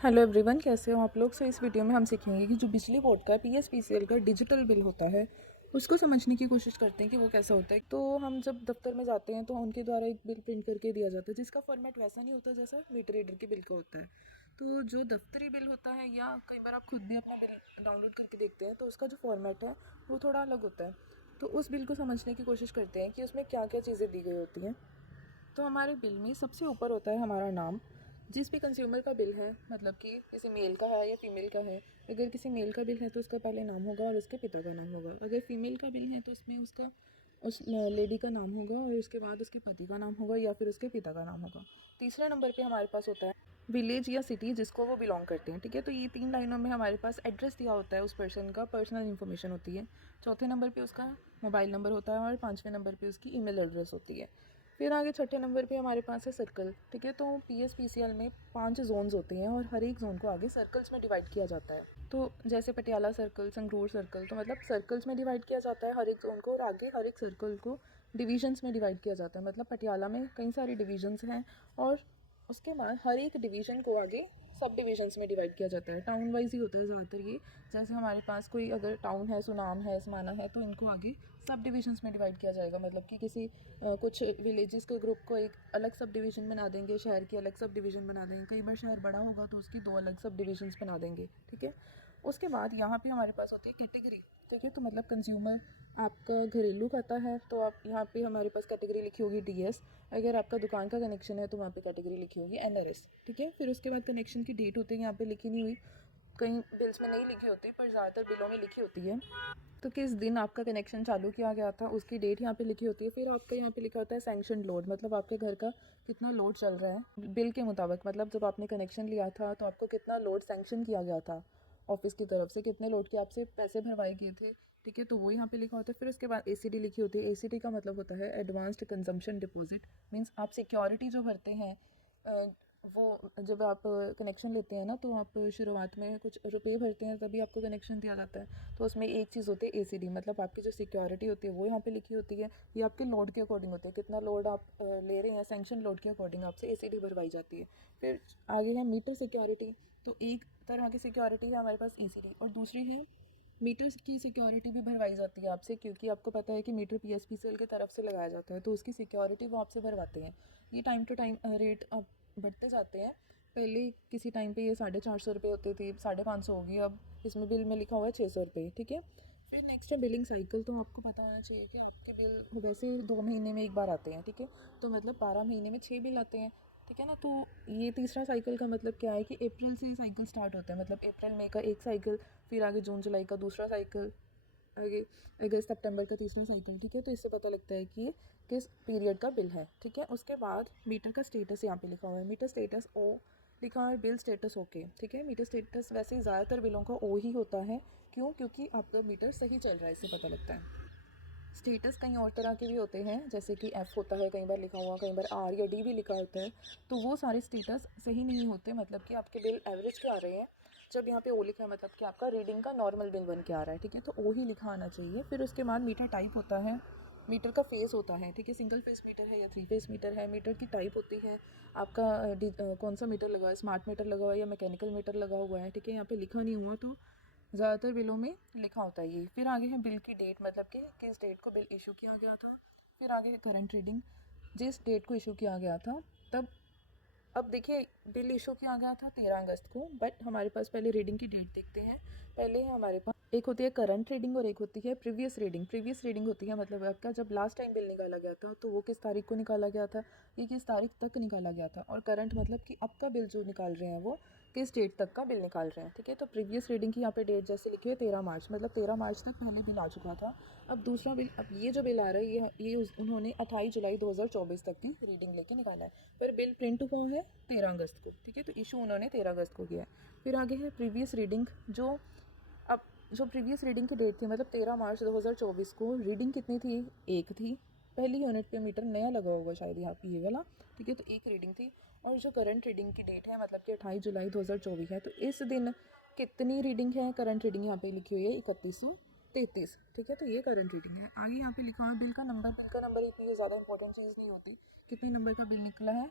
Hello everyone, कैसे हो आप लोग। इस वीडियो में हम सीखेंगे कि जो बिजली बोर्ड का पीएसपीसीएल का डिजिटल बिल होता है उसको समझने की कोशिश करते हैं कि वो कैसा होता है। तो हम जब दफ्तर में जाते हैं तो उनके द्वारा एक बिल प्रिंट करके दिया जाता है जिसका फॉर्मेट वैसा नहीं होता जैसा मीटर रीडर के बिल का होता है। तो जो दफ्तरी बिल होता है या कई बार आप खुद भी अपना बिल डाउनलोड करके देखते हैं तो उसका जो फॉर्मेट है वो थोड़ा अलग होता है। तो उस बिल को समझने की कोशिश करते हैं कि उसमें क्या क्या चीज़ें दी गई होती हैं। तो हमारे बिल में सबसे ऊपर होता है हमारा नाम। जिस भी कंज्यूमर का बिल है, मतलब कि किसी मेल का है या फीमेल का है, अगर किसी मेल का बिल है तो उसका पहले नाम होगा और उसके पिता का नाम होगा। अगर फीमेल का बिल है तो उसमें उसका उस लेडी का नाम होगा और उसके बाद उसके पति का नाम होगा या फिर उसके पिता का नाम होगा। तीसरे नंबर पे हमारे पास होता है विलेज या सिटी जिसको वो बिलोंग करते हैं। ठीक है, तो ये 3 लाइनों में हमारे पास एड्रेस दिया होता है, उस पर्सन का पर्सनल इन्फॉर्मेशन होती है। चौथे नंबर पे उसका मोबाइल नंबर होता है और 5वें नंबर पे उसकी ईमेल एड्रेस होती है। फिर आगे छठे नंबर पे हमारे पास है सर्कल। ठीक है, तो पीएसपीसीएल में 5 जोन्स होते हैं और हर एक जोन को आगे सर्कल्स में डिवाइड किया जाता है। तो जैसे पटियाला सर्कल, संगरूर सर्कल, तो मतलब सर्कल्स में डिवाइड किया जाता है हर एक जोन को और आगे हर एक सर्कल को डिविजन्स में डिवाइड किया जाता है। मतलब पटियाला में कई सारी डिविजन्स हैं और उसके बाद हर एक डिवीज़न को आगे सब डिविजन्स में डिवाइड किया जाता है। टाउन वाइज ही होता है ज़्यादातर ये। जैसे हमारे पास कोई अगर टाउन है, सुनाम है, समाना है, तो इनको आगे सब डिविजन्स में डिवाइड किया जाएगा। मतलब कि किसी कुछ विलेजेस के ग्रुप को एक अलग सब डिवीज़न बना देंगे, शहर की अलग सब डिवीज़न बना देंगे। कई बार शहर बड़ा होगा तो उसकी 2 अलग सब डिविजन्स बना देंगे। ठीक है, उसके बाद यहाँ पे हमारे पास होती है कैटेगरी। ठीक है, तो मतलब कंज्यूमर आपका घरेलू खाता है तो आप यहाँ पे हमारे पास कैटेगरी लिखी होगी डीएस। अगर आपका दुकान का कनेक्शन है तो वहाँ पे कैटेगरी लिखी होगी एनआरएस। ठीक है, फिर उसके बाद कनेक्शन की डेट होती है, यहाँ पे लिखी नहीं हुई, कई बिल्स में नहीं लिखी होती पर ज़्यादातर बिलों में लिखी होती है। तो किस दिन आपका कनेक्शन चालू किया गया था उसकी डेट यहाँ पे लिखी होती है। फिर आपका यहाँ पे लिखा होता है सैंक्शन लोड, मतलब आपके घर का कितना लोड चल रहा है बिल के मुताबिक। मतलब जब आपने कनेक्शन लिया था तो आपको कितना लोड सैंक्शन किया गया था ऑफिस की तरफ से, कितने लोड के आपसे पैसे भरवाए गए थे। ठीक है, तो वो यहाँ पे लिखा होता है। फिर उसके बाद एसीडी लिखी होती है। एसीडी का मतलब होता है एडवांस्ड कंजम्पशन डिपॉजिट। मीन्स आप सिक्योरिटी जो भरते हैं, वो जब आप कनेक्शन लेते हैं ना तो आप शुरुआत में कुछ रुपए भरते हैं तभी आपको कनेक्शन दिया जाता है। तो उसमें एक चीज़ होती है एसीडी, मतलब आपकी जो सिक्योरिटी होती है वो यहाँ पे लिखी होती है। ये आपके लोड के अकॉर्डिंग होती है, कितना लोड आप ले रहे हैं सैंक्शन लोड के अकॉर्डिंग आपसे एसीडी भरवाई जाती है। फिर आगे है मीटर सिक्योरिटी। तो एक तरह की सिक्योरिटी है हमारे पास एसीडी और दूसरी है मीटर की सिक्योरिटी भी भरवाई जाती है आपसे, क्योंकि आपको पता है कि मीटर पीएसपीसीएल की तरफ से लगाया जाता है तो उसकी सिक्योरिटी वो आपसे भरवाते हैं। ये टाइम टू टाइम रेट अब बढ़ते जाते हैं। पहले किसी टाइम पे ये 450 रुपये होते थे, 550 होगी, अब इसमें बिल में लिखा हुआ है 600 रुपये। ठीक है, फिर नेक्स्ट है बिलिंग साइकिल। तो आपको पता होना चाहिए कि आपके बिल वैसे 2 महीने में एक बार आते हैं। ठीक है, तो मतलब 12 महीने में 6 बिल आते हैं। ठीक है ना, तो ये तीसरा साइकिल का मतलब क्या है कि अप्रैल से साइकिल स्टार्ट होता है। मतलब अप्रैल मई का एक साइकिल, फिर आगे जून जुलाई का दूसरा साइकिल, आगे अगस्त सितंबर का तीसरा साइकिल। ठीक है, तो इससे पता लगता है कि ये किस पीरियड का बिल है। ठीक है, उसके बाद मीटर का स्टेटस यहाँ पे लिखा हुआ है। मीटर स्टेटस ओ लिखा हुआ है, बिल स्टेटस ओके। ठीक है, मीटर स्टेटस वैसे ज़्यादातर बिलों का ओ ही होता है। क्यों? क्योंकि आपका मीटर सही चल रहा है, इससे पता लगता है। स्टेटस कई और तरह के भी होते हैं, जैसे कि एफ़ होता है कई बार लिखा हुआ, कई बार आर या डी भी लिखा होता है। तो वो सारे स्टेटस सही नहीं होते, मतलब कि आपके बिल एवरेज के आ रहे हैं। जब यहाँ पे ओ लिखा है मतलब कि आपका रीडिंग का नॉर्मल बिल बन के आ रहा है। ठीक है, तो ओ ही लिखा आना चाहिए। फिर उसके बाद मीटर टाइप होता है, मीटर का फेस होता है। ठीक है, सिंगल फेस मीटर है या 3 फेस मीटर है। मीटर की टाइप होती है आपका कौन सा मीटर लगा है, स्मार्ट मीटर लगा हुआ है या मैकेनिकल मीटर लगा हुआ है। ठीक है, यहाँ पे लिखा नहीं हुआ तो ज़्यादातर बिलों में लिखा होता है ये। फिर आगे है बिल की डेट, मतलब कि किस डेट को बिल इशू किया गया था। फिर आगे है करंट रीडिंग, जिस डेट को इशू किया गया था तब। अब देखिए, बिल इशू किया गया था 13 अगस्त को, बट हमारे पास पहले रीडिंग की डेट देखते हैं। पहले है हमारे पास एक होती है करंट रीडिंग और एक होती है प्रीवियस रीडिंग। प्रीवियस रीडिंग होती है मतलब आपका जब लास्ट टाइम बिल निकाला गया था तो वो किस तारीख को निकाला गया था, ये किस तारीख तक निकाला गया था। और करंट मतलब कि अब का बिल जो निकाल रहे हैं वो किस डेट तक का बिल निकाल रहे हैं। ठीक है, तो प्रीवियस रीडिंग की यहाँ पे डेट जैसे लिखी है 13 मार्च, मतलब 13 मार्च तक पहले बिल आ चुका था। अब दूसरा बिल, अब ये जो बिल आ रहा है ये उन्होंने 28 जुलाई 2024 तक की रीडिंग लेके निकाला है। पर बिल प्रिंट हुआ है 13 अगस्त को। ठीक है, तो इशू उन्होंने 13 अगस्त को किया है। फिर आगे है प्रीवियस रीडिंग, जो प्रीवियस रीडिंग की डेट थी मतलब 13 मार्च 2024 को रीडिंग कितनी थी, एक थी। पहली यूनिट पे मीटर नया लगा होगा शायद यहाँ पे ये वाला। ठीक है, तो एक रीडिंग थी। और जो करंट रीडिंग की डेट है मतलब कि 28 जुलाई 2024 है, तो इस दिन कितनी रीडिंग है, करंट रीडिंग यहाँ पे लिखी हुई है 3133। ठीक है, तो ये करंट रीडिंग है। आगे यहाँ पे लिखा हुआ है बिल का नंबर। बिल का नंबर इतनी ज़्यादा इंपॉर्टेंट चीज़ नहीं होती। कितने नंबर का बिल निकला है,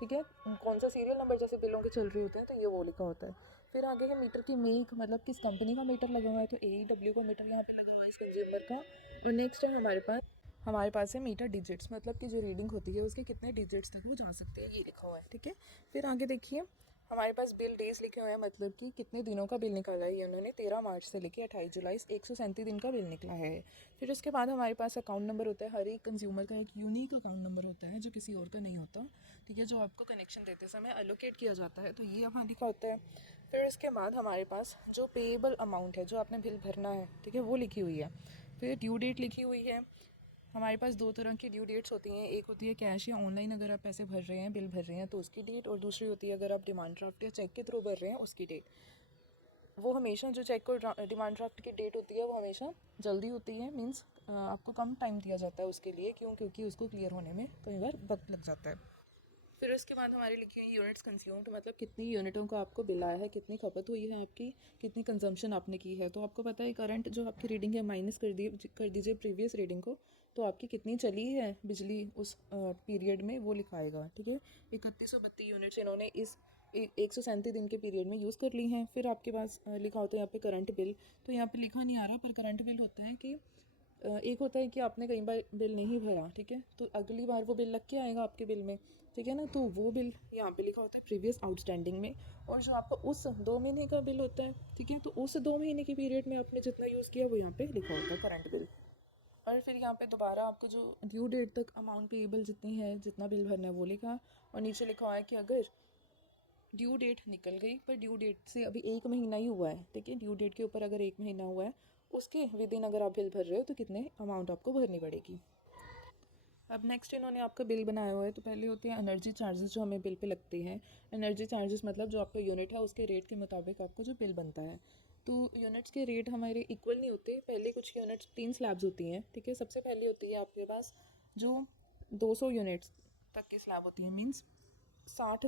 ठीक है, कौन सा सीरियल नंबर जैसे बिलों के चल रहे होते हैं तो ये वो लिखा होता है। फिर आगे है मीटर की मेक, मतलब किस कंपनी का मीटर लगा हुआ है, तो AEW का मीटर यहाँ पे लगा हुआ है इस कंज्यूमर का। और नेक्स्ट है हमारे पास है मीटर डिजिट्स, मतलब कि जो रीडिंग होती है उसके कितने डिजिट्स तक वो जा सकते हैं, ये लिखा हुआ है। ठीक है, फिर आगे देखिए हमारे पास बिल डेज लिखे हुए हैं, मतलब कि कितने दिनों का बिल निकाला है ये उन्होंने, 13 मार्च से लेके 28 जुलाई, 137 दिन का बिल निकला है। फिर उसके बाद हमारे पास अकाउंट नंबर होता है, हर एक कंज्यूमर का एक यूनिक अकाउंट नंबर होता है जो किसी और का नहीं होता। ठीक है, जो आपको कनेक्शन देते समय एलोकेट किया जाता है, तो ये यहाँ लिखा होता है। फिर उसके बाद हमारे पास जो पेएबल अमाउंट है, जो आपने बिल भरना है, ठीक है, वो लिखी हुई है। फिर ड्यू डेट लिखी हुई है। हमारे पास दो तरह की ड्यू डेट्स होती हैं, एक होती है कैश या ऑनलाइन अगर आप पैसे भर रहे हैं, बिल भर रहे हैं तो उसकी डेट, और दूसरी होती है अगर आप डिमांड ड्राफ्ट या चेक के थ्रू भर रहे हैं उसकी डेट। वो हमेशा जो चेक और डिमांड ड्राफ्ट की डेट होती है वो हमेशा जल्दी होती है, मीन्स आपको कम टाइम दिया जाता है उसके लिए, क्योंकि उसको क्लियर होने में कई बार वक्त लग जाता है। फिर उसके बाद हमारी लिखी हुई यूनिट्स कंज्यूम्ड, मतलब कितनी यूनिटों का आपको बिल आया है, कितनी खपत हुई है आपकी, कितनी कंजम्पशन आपने की है। तो आपको पता है करंट जो आपकी रीडिंग है माइनस कर दीजिए प्रीवियस रीडिंग को, तो आपकी कितनी चली है बिजली उस पीरियड में वो लिखाएगा। ठीक है, 3132 यूनिट्स इन्होंने इस 137 दिन के पीरियड में यूज़ कर ली हैं। फिर आपके पास लिखा होता है यहाँ पे करंट बिल, तो यहाँ पे लिखा नहीं आ रहा, पर करंट बिल होता है कि एक होता है कि आपने कई बार बिल नहीं भरा, ठीक है, तो अगली बार वो बिल लग के आएगा आपके बिल में, ठीक है ना, तो वो बिल यहाँ पे लिखा होता है प्रीवियस आउटस्टैंडिंग में। और जो आपका उस 2 महीने का बिल होता है, ठीक है, तो उस 2 महीने की पीरियड में आपने जितना यूज़ किया वो यहाँ पे लिखा होता है करंट बिल। और फिर यहाँ पे दोबारा आपको जो ड्यू डेट तक अमाउंट पेएबल जितनी है, जितना बिल भरना है वो लिखा, और नीचे लिखा हुआ है कि अगर ड्यू डेट निकल गई पर ड्यू डेट से अभी 1 महीना ही हुआ है, ठीक है, ड्यू डेट के ऊपर अगर 1 महीना हुआ है उसके विद इन अगर आप बिल भर रहे हो तो कितने अमाउंट आपको भरनी पड़ेगी। अब नेक्स्ट इन्होंने आपका बिल बनाया हुआ है, तो पहले होते हैं एनर्जी चार्जेस जो हमें बिल पे लगते हैं। एनर्जी चार्जेस मतलब जो आपका यूनिट है उसके रेट के मुताबिक आपको जो बिल बनता है। तो यूनिट्स के रेट हमारे इक्वल नहीं होते, पहले कुछ यूनिट्स 3 स्लैब्स होती हैं, ठीक है, सबसे पहले होती है आपके पास जो 200 यूनिट्स तक की स्लैब होती है, मीन्स 60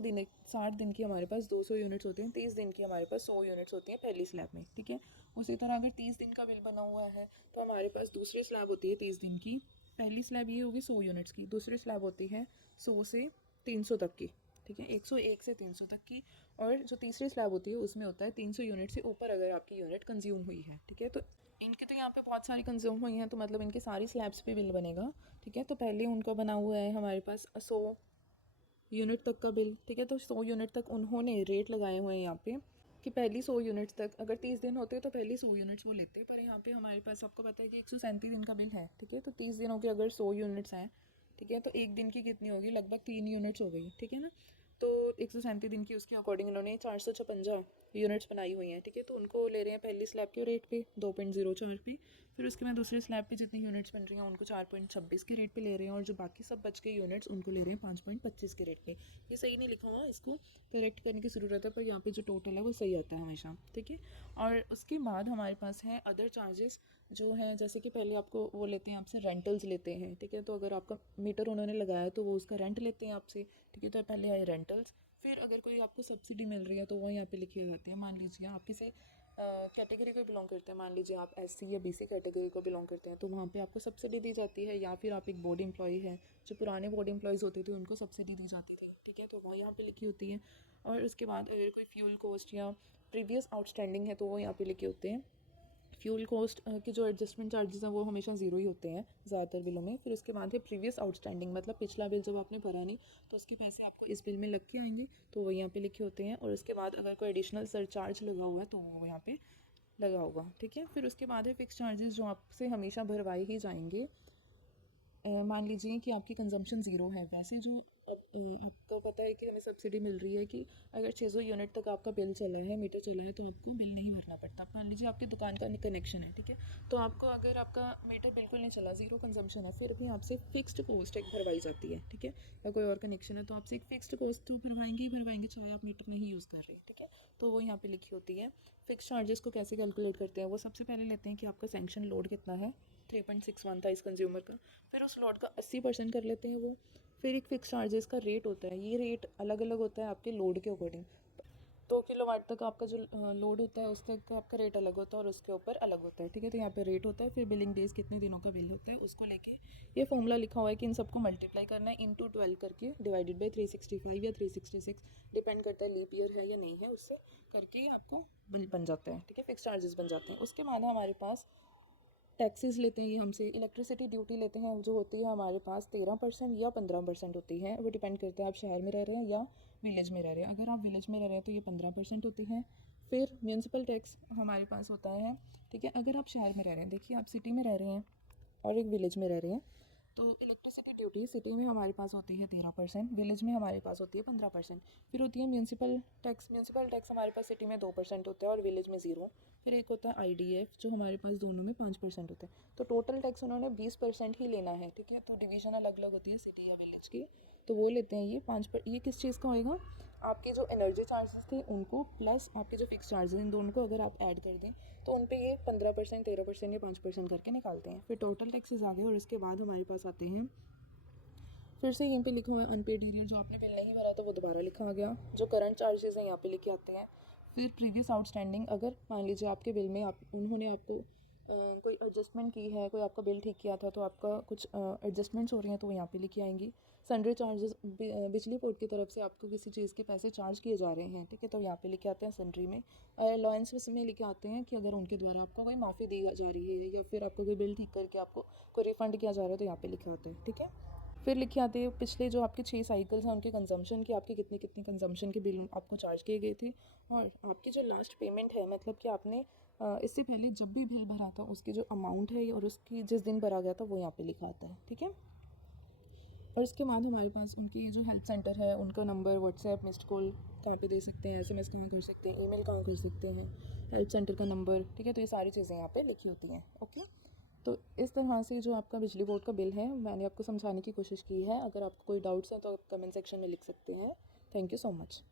दिन की हमारे पास 200 यूनिट्स होती हैं, 30 दिन की हमारे पास 100 यूनिट्स होती हैं पहली स्लैब में। ठीक है, उसी तरह अगर 30 दिन का बिल बना हुआ है तो हमारे पास दूसरी स्लैब होती है 30 दिन की। पहली स्लैब ये होगी 100 यूनिट्स की, दूसरी स्लैब होती है 100 से 300 तक की, ठीक है, 101 से 300 तक की। और जो तीसरी स्लैब होती है उसमें होता है 300 यूनिट से ऊपर अगर आपकी यूनिट कंज्यूम हुई है। ठीक है, तो इनके तो यहाँ पे बहुत सारी कंज्यूम हुई हैं, तो मतलब इनके सारी स्लैब्स पे बिल बनेगा। ठीक है, तो पहले उनका बना हुआ है हमारे पास 100 यूनिट तक का बिल। ठीक है, तो 100 यूनिट तक उन्होंने रेट लगाए हुए हैं यहाँ पे कि पहली 100 यूनिट्स तक अगर 30 दिन होते तो पहली 100 यूनिट्स वो लेते, पर यहाँ पे हमारे पास आपको पता है कि 137 दिन का बिल है। ठीक है, तो 30 दिनों के अगर 100 यूनिट्स हैं, ठीक है, तो एक दिन की कितनी होगी, लगभग 3 यूनिट्स हो गई। ठीक है ना, तो 137 दिन की उसके अकॉर्डिंग उन्होंने 456 यूनिट्स बनाई हुई हैं। ठीक है, तो उनको ले रहे हैं पहली स्लैब के रेट पे 2.04 पे। फिर उसके बाद दूसरी स्लैब पे जितनी यूनिट्स बन रही हैं उनको 4.26 के रेट पे ले रहे हैं, और जो बाकी सब बच गए यूनिट्स उनको ले रहे हैं 5.25 के रेट पे। ये सही नहीं लिखा हुआ, इसको करेक्ट करने की ज़रूरत है, पर यहाँ पे जो टोटल है वो सही आता है हमेशा। ठीक है, और उसके बाद हमारे पास है अदर चार्जेस जो हैं, जैसे कि पहले आपको वो लेते हैं आपसे रेंटल्स लेते हैं। ठीक है, तो अगर आपका मीटर उन्होंने लगाया तो वो उसका रेंट लेते हैं आपसे। ठीक है, तो पहले आए रेंटल्स। फिर अगर कोई आपको सब्सिडी मिल रही है तो वो यहाँ पे लिखे जाते हैं। मान लीजिए आप किसी कैटेगरी को बिलोंग करते हैं, मान लीजिए आप SC या BC कैटेगरी को बिलोंग करते हैं, तो वहाँ पे आपको सब्सिडी दी जाती है। या फिर आप एक बोर्ड एम्प्लॉई हैं, जो पुराने बोर्ड एम्प्लॉयज़ होते थे उनको सब्सिडी दी जाती थी। ठीक है, तो वो यहाँ पे लिखी होती है। और उसके बाद अगर कोई फ्यूल कॉस्ट या प्रीवियस आउटस्टैंडिंग है तो वो यहाँ पे लिखे होते हैं। फ्यूल कॉस्ट के जो एडजस्टमेंट चार्जेस हैं वो हमेशा ज़ीरो ही होते हैं ज़्यादातर बिलों में। फिर उसके बाद है प्रीवियस आउटस्टैंडिंग, मतलब पिछला बिल जब आपने भरा नहीं तो उसके पैसे आपको इस बिल में लग के आएंगे, तो वो यहाँ पे लिखे होते हैं। और उसके बाद अगर कोई एडिशनल सरचार्ज लगा हुआ है तो वो यहाँ पे लगा होगा। ठीक है, फिर उसके बाद है फिक्स चार्जेस जो आपसे हमेशा भरवाए ही जाएंगे। मान लीजिए कि आपकी कंजम्पशन ज़ीरो है, वैसे जो अब आपको पता है कि हमें सब्सिडी मिल रही है कि अगर 600 यूनिट तक आपका बिल चला है, मीटर चला है, तो आपको बिल नहीं भरना पड़ता। मान लीजिए आपकी दुकान का कनेक्शन है, ठीक है, तो आपको अगर आपका मीटर बिल्कुल नहीं चला, ज़ीरो कंजम्पशन है, फिर भी आपसे फिक्स्ड कॉस्ट एक भरवाई जाती है। ठीक है, या कोई और कनेक्शन है तो आपसे एक फिक्स्ड कॉस्ट तो भरवाएंगे ही भरवाएंगे, चाहे आप मीटर नहीं यूज़ कर रहे। ठीक है, तो वो यहाँ पे लिखी होती है। फिक्स चार्जेस को कैसे कैलकुलेट करते हैं, वो सबसे पहले लेते हैं कि आपका सैंक्शन लोड कितना है, 3.61 था इस कंज्यूमर का, फिर उस लोड का 80% कर लेते हैं वो। फिर एक फ़िक्स चार्जेस का रेट होता है, ये रेट अलग अलग होता है आपके लोड के अकॉर्डिंग। 2 किलोवाट तक आपका जो लोड होता है उस तक आपका रेट अलग होता है और उसके ऊपर अलग होता है, ठीक है। तो यहाँ पे रेट होता है, फिर बिलिंग डेज कितने दिनों का बिल होता है उसको लेके ये फॉर्मूला लिखा हुआ है कि इन सबको मल्टीप्लाई करना है इंटू 12 करके, डिवाइडेड बाई 365 या 366, डिपेंड करता है लीप ईयर है या नहीं है, उससे करके आपको बिल बन जाता है, ठीक है। फिक्स चार्जेस बन जाते हैं। उसके बाद हमारे पास टैक्सेस लेते हैं ये हमसे, इलेक्ट्रिसिटी ड्यूटी लेते हैं जो होती है हमारे पास 13% या 15% होती है, वो डिपेंड करता है आप शहर में रह रहे हैं या विलेज में रह रहे हैं। अगर आप विलेज में रह रहे हैं तो ये 15% होती है। फिर म्यूनसिपल टैक्स हमारे पास होता है, ठीक है। अगर आप शहर में रह रहे हैं, देखिए आप सिटी में रह रहे हैं और एक विलेज में रह रहे हैं, तो इलेक्ट्रिसिटी ड्यूटी सिटी में हमारे पास होती है 13%, विलेज में हमारे पास होती है 15%। फिर होती है म्यूनसिपल टैक्स हमारे पास सिटी में 2% होता है और विलेज में 0। फिर एक होता है IDF जो हमारे पास दोनों में 5% होता है। तो टोटल टैक्स उन्होंने 20% ही लेना है, ठीक है। तो डिवीज़न अलग अलग होती है सिटी या विलेज की, तो वो लेते हैं ये 5%। ये किस चीज़ का होएगा, आपके जो एनर्जी चार्जेस थे उनको प्लस आपके जो फिक्स चार्जेस इन दोनों को अगर आप ऐड कर दें तो उन पे ये 15%, 13% या 5% करके निकालते हैं। फिर टोटल टैक्सेस आ गए और इसके बाद हमारे पास आते हैं, फिर से यहीं पे लिखा हुआ है अनपेड एरियर, जो आपने बिल नहीं भरा तो वो दोबारा लिखा आ गया। जो करंट चार्जेस हैं यहाँ पे लिखे आते हैं। फिर प्रीवियस आउटस्टैंडिंग, अगर मान लीजिए आपके बिल में उन्होंने आपको कोई एडजस्टमेंट की है, कोई आपका बिल ठीक किया था तो आपका कुछ एडजस्टमेंट्स हो रही हैं तो वो यहाँ पे लिखी आएंगी। सन्ड्री चार्जेस, बिजली बोर्ड की तरफ से आपको किसी चीज़ के पैसे चार्ज किए जा रहे हैं, ठीक है, तो यहाँ पे लिखे आते हैं सन्ड्री में। अलाउंस में लिखे आते हैं कि अगर उनके द्वारा आपको कोई माफ़ी दी जा रही है या फिर आपको कोई बिल ठीक करके आपको कोई रिफ़ंड किया जा रहा है तो यहाँ पे लिखे होते हैं, ठीक है। फिर लिखे आते हैं पिछले जो आपके 6 साइकिल्स हैं उनके कंजम्पशन की, आपकी कितनी कितनी कंजम्पशन के बिल आपको चार्ज किए गए थे, और आपकी जो लास्ट पेमेंट है, मतलब कि आपने इससे पहले जब भी बिल भरा था उसकी जो अमाउंट है और उसकी जिस दिन भरा गया था वो यहाँ पे लिखा आता है, ठीक है। और इसके बाद हमारे पास उनकी जो हेल्प सेंटर है उनका नंबर, व्हाट्सएप, मिस्ड कॉल कहाँ पे दे सकते हैं, SMS कहाँ कर सकते हैं, ईमेल कहाँ कर सकते हैं, हेल्प सेंटर का नंबर, ठीक है। तो ये सारी चीज़ें यहाँ पे लिखी होती हैं, ओके। तो इस तरह से जो आपका बिजली बोर्ड का बिल है मैंने आपको समझाने की कोशिश की है। अगर आपको कोई डाउट्स हैं तो आप कमेंट सेक्शन में लिख सकते हैं। Thank you so much.